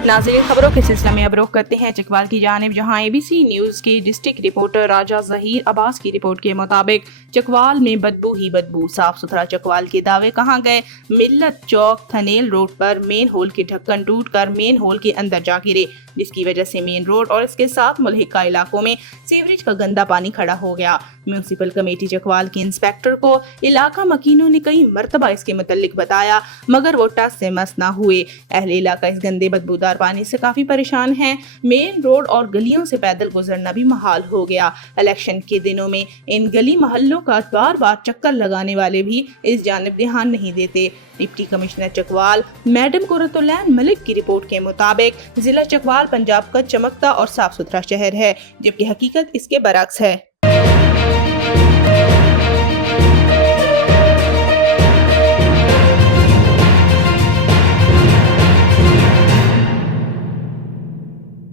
नाज़रीन, खबरों के सिलसिले में अब रुख करते हैं चकवाल की जानिब, जहां ABC न्यूज़ की डिस्ट्रिक्ट रिपोर्टर राजा ज़हीर अब्बास की रिपोर्ट के मुताबिक चकवाल में बदबू ही बदबू। साफ सुथरा चकवाल के दावे कहाँ गए। मिल्लत चौक थनेल रोड पर मेन होल के ढक्कन टूट कर मेन होल के अंदर जा गिरे, जिसकी वजह से मेन रोड और इसके साथ मुल्हिका इलाकों में सीवरेज का गंदा पानी खड़ा हो गया। म्यूनसिपल कमेटी चकवाल के इंस्पेक्टर को इलाका मकीनों ने कई मरतबा इसके मुतल्लिक बताया, मगर वो टस से मस ना हुए। अहले इलाका इस गंदे बदबूदार पानी से काफी परेशान हैं। मेन रोड और गलियों से पैदल गुजरना भी महाल हो गया। इलेक्शन के दिनों में इन गली महल्लों का बार बार चक्कर लगाने वाले भी इस जानिब ध्यान नहीं देते। Deputy commissioner Chakwal madam Qurratulain Malik की रिपोर्ट के मुताबिक जिला चकवाल पंजाब का चमकता और साफ सुथरा शहर है, जबकि हकीकत इसके बरक्स है।